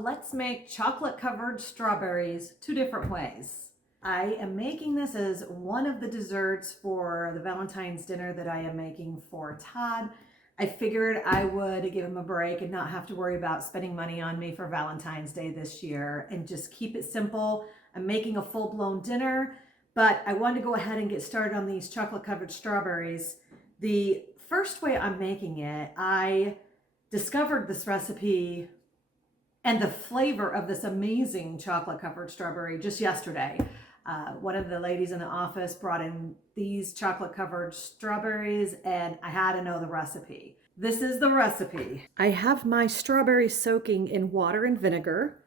Let's make chocolate covered strawberries two different ways. I am making this as one of the desserts for the Valentine's dinner that I am making for Todd. I figured I would give him a break and not have to worry about spending money on me for Valentine's Day this year and just keep it simple. I'm making a full-blown dinner, but I wanted to go ahead and get started on these chocolate covered strawberries. The first way I'm making it, I discovered this recipe and the flavor of this amazing chocolate covered strawberry just yesterday. One of the ladies in the office brought in these chocolate covered strawberries and I had to know the recipe. This is the recipe. I have my strawberries soaking in water and vinegar.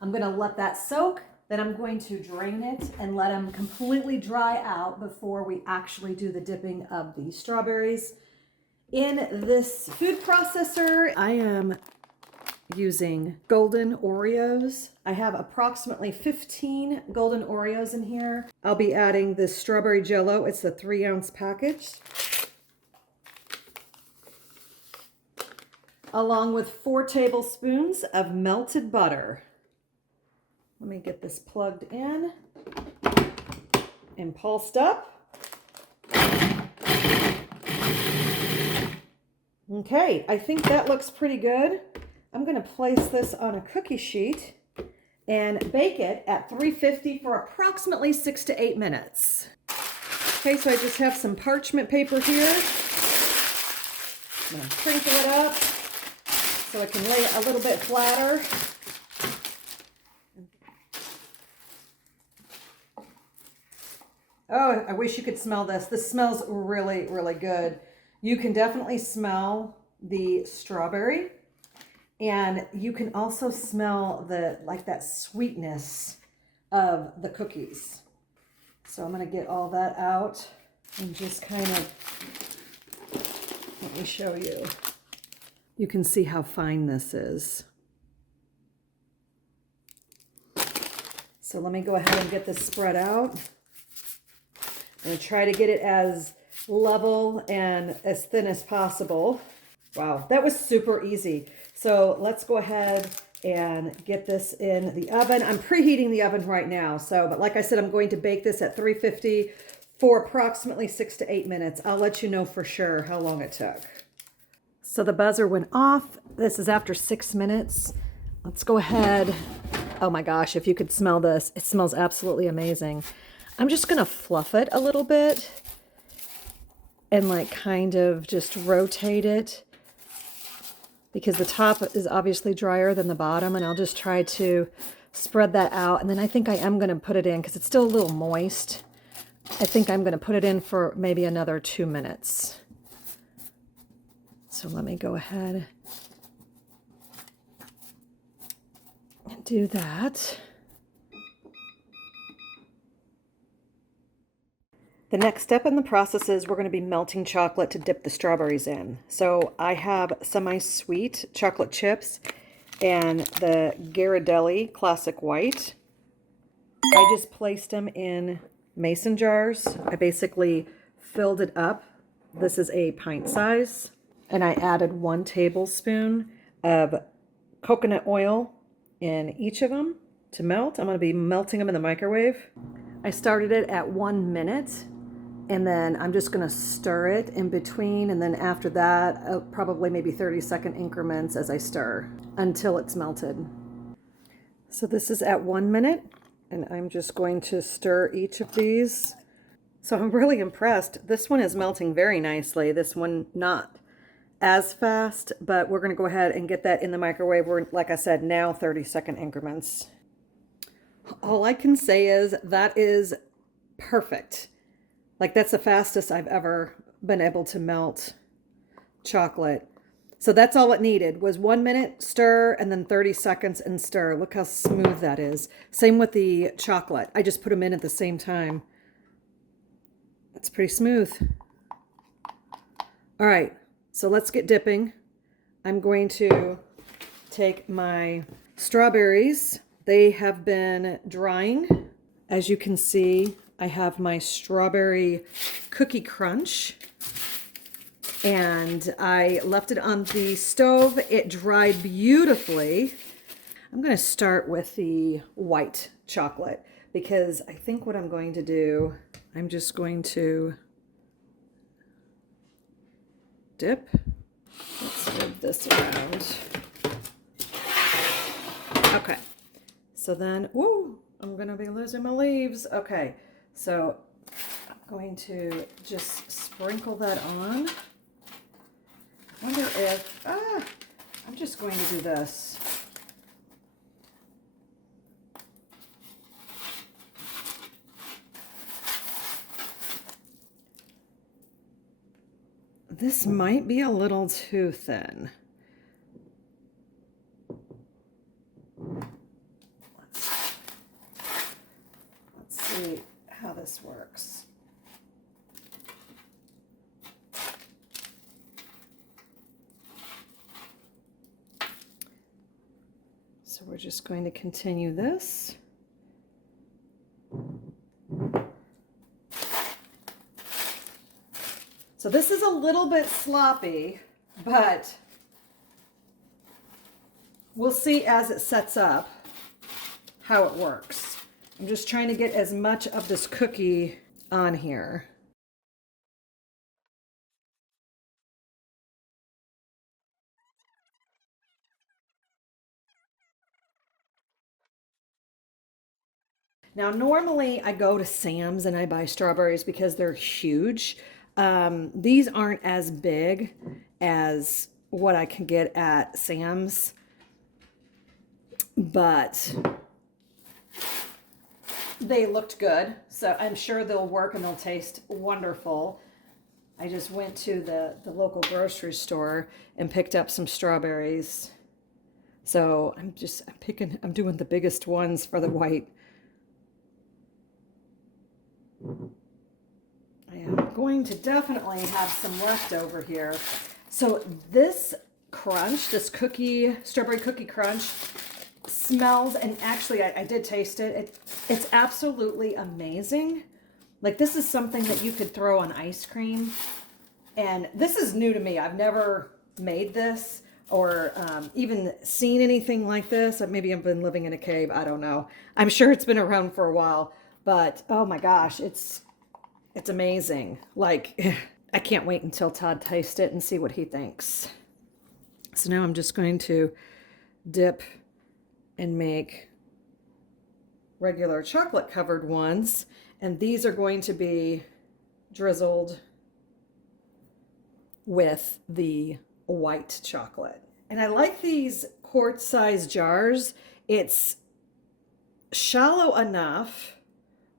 I'm gonna let that soak, then I'm going to drain it and let them completely dry out before we actually do the dipping of the strawberries. In this food processor, I am using golden Oreos. I have approximately 15 golden Oreos in here. I'll be adding this strawberry jello. It's the 3-ounce package. Along with 4 tablespoons of melted butter. Let me get this plugged in and pulsed up. Okay, I think that looks pretty good. I'm going to place this on a cookie sheet and bake it at 350 for approximately 6 to 8 minutes. Okay, so I just have some parchment paper here. I'm going to crinkle it up so I can lay it a little bit flatter. Oh, I wish you could smell this. This smells really, really good. You can definitely smell the strawberry. And you can also smell that sweetness of the cookies. So I'm going to get all that out and just kind of, let me show you. You can see how fine this is. So let me go ahead and get this spread out. I'm going to try to get it as level and as thin as possible. Wow, that was super easy. So let's go ahead and get this in the oven. I'm preheating the oven right now. But like I said, I'm going to bake this at 350 for approximately 6 to 8 minutes. I'll let you know for sure how long it took. So the buzzer went off. This is after 6 minutes. Let's go ahead. Oh my gosh, if you could smell this, it smells absolutely amazing. I'm just gonna fluff it a little bit and like kind of just rotate it, because the top is obviously drier than the bottom, and I'll just try to spread that out. And then I think I am going to put it in because it's still a little moist. I think I'm going to put it in for maybe another 2 minutes. So let me go ahead and do that. The next step in the process is we're going to be melting chocolate to dip the strawberries in. So I have semi-sweet chocolate chips and the Ghirardelli Classic White. I just placed them in mason jars. I basically filled it up. This is a pint size. And I added 1 tablespoon of coconut oil in each of them to melt. I'm going to be melting them in the microwave. I started it at 1 minute. And then I'm just going to stir it in between. And then after that, probably maybe 30-second increments as I stir until it's melted. So this is at 1 minute. And I'm just going to stir each of these. So I'm really impressed. This one is melting very nicely. This one not as fast. But we're going to go ahead and get that in the microwave. We're, like I said, now 30-second increments. All I can say is that is perfect. Like, that's the fastest I've ever been able to melt chocolate. So that's all it needed was 1 minute, stir, and then 30 seconds and stir. Look how smooth that is. Same with the chocolate. I just put them in at the same time. It's pretty smooth. All right, so let's get dipping. I'm going to take my strawberries. They have been drying. As you can see, I have my strawberry cookie crunch, and I left it on the stove. It dried beautifully. I'm going to start with the white chocolate because I think what I'm going to do, I'm just going to dip. Let's move this around. Okay. So then, woo, I'm going to be losing my leaves. Okay. So I'm going to just sprinkle that on. I wonder if, I'm just going to do this. This might be a little too thin. Let's see how this works. So we're just going to continue this. So this is a little bit sloppy, but we'll see as it sets up how it works. I'm just trying to get as much of this cookie on here. Now, normally I go to Sam's and I buy strawberries because they're huge. These aren't as big as what I can get at Sam's, but they looked good. So I'm sure they'll work and they'll taste wonderful. I just went to the local grocery store and picked up some strawberries. So I'm doing the biggest ones for the white. I am going to definitely have some left over here. So this crunch, this strawberry cookie crunch, smells, and actually I did taste it. It's absolutely amazing. Like, this is something that you could throw on ice cream. And this is new to me. I've never made this or even seen anything like this. Maybe I've been living in a cave. I don't know. I'm sure it's been around for a while. But oh my gosh, it's amazing. Like, I can't wait until Todd tastes it and see what he thinks. So now I'm just going to dip and make regular chocolate covered ones. And these are going to be drizzled with the white chocolate. And I like these quart-sized jars. It's shallow enough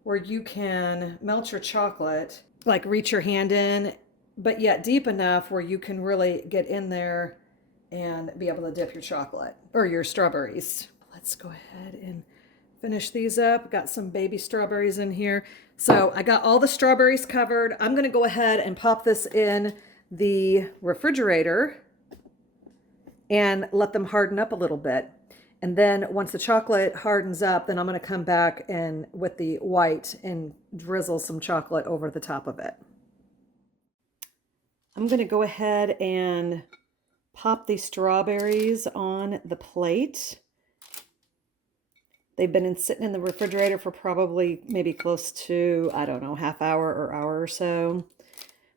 where you can melt your chocolate, like reach your hand in, but yet deep enough where you can really get in there and be able to dip your chocolate or your strawberries. Let's go ahead and finish these up. Got some baby strawberries in here. So I got all the strawberries covered. I'm gonna go ahead and pop this in the refrigerator and let them harden up a little bit. And then once the chocolate hardens up, then I'm going to come back and with the white and drizzle some chocolate over the top of it. I'm going to go ahead and pop these strawberries on the plate. They've been sitting in the refrigerator for probably maybe close to, I don't know, half hour or hour or so.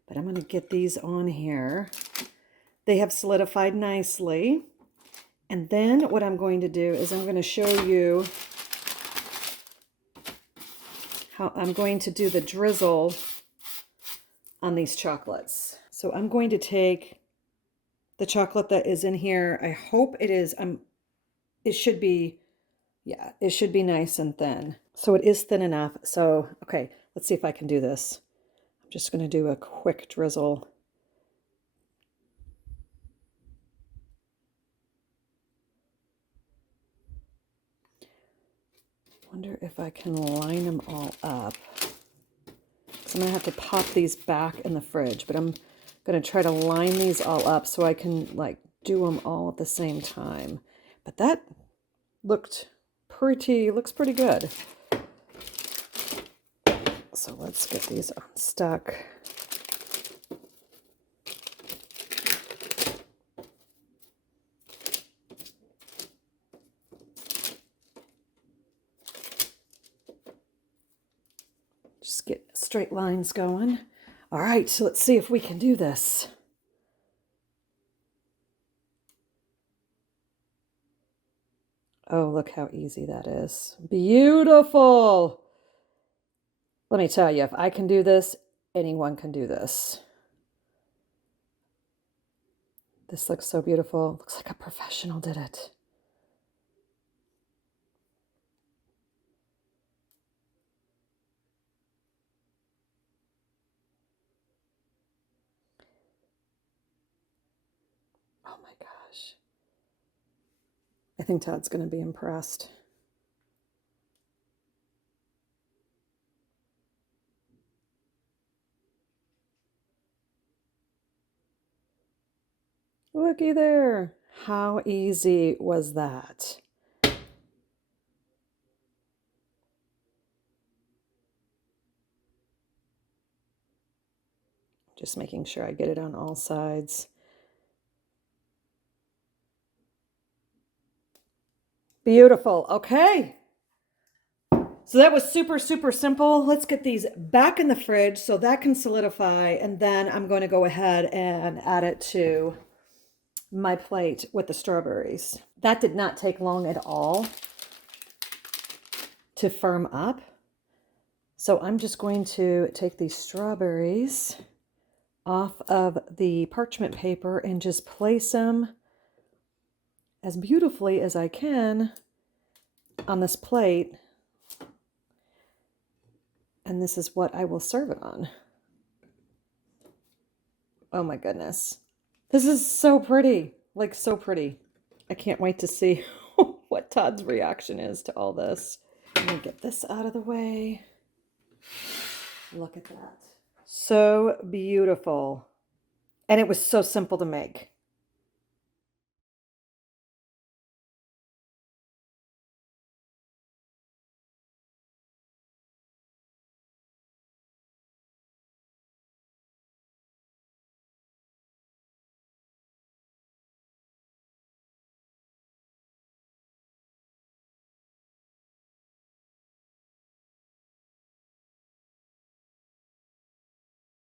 But I'm going to get these on here. They have solidified nicely. And then what I'm going to do is I'm going to show you how I'm going to do the drizzle on these chocolates. So I'm going to take the chocolate that is in here. I hope it is, it should be, yeah, it should be nice and thin. So it is thin enough. So, okay, let's see if I can do this. I'm just going to do a quick drizzle. Wonder if I can line them all up. So I'm going to have to pop these back in the fridge, but I'm going to try to line these all up so I can like do them all at the same time. But that looks pretty good. So let's get these unstuck. Just get straight lines going. All right, so let's see if we can do this. Oh, look how easy that is. Beautiful. Let me tell you, if I can do this, anyone can do this. This looks so beautiful. Looks like a professional did it. Oh my gosh. I think Todd's going to be impressed. Looky there. How easy was that? Just making sure I get it on all sides. Beautiful. Okay. So that was super, super simple. Let's get these back in the fridge so that can solidify. And then I'm going to go ahead and add it to my plate with the strawberries. That did not take long at all to firm up. So I'm just going to take these strawberries off of the parchment paper and just place them as beautifully as I can on this plate. And this is what I will serve it on. Oh my goodness. This is so pretty, like so pretty. I can't wait to see what Todd's reaction is to all this. Let me get this out of the way. Look at that. So beautiful. And it was so simple to make.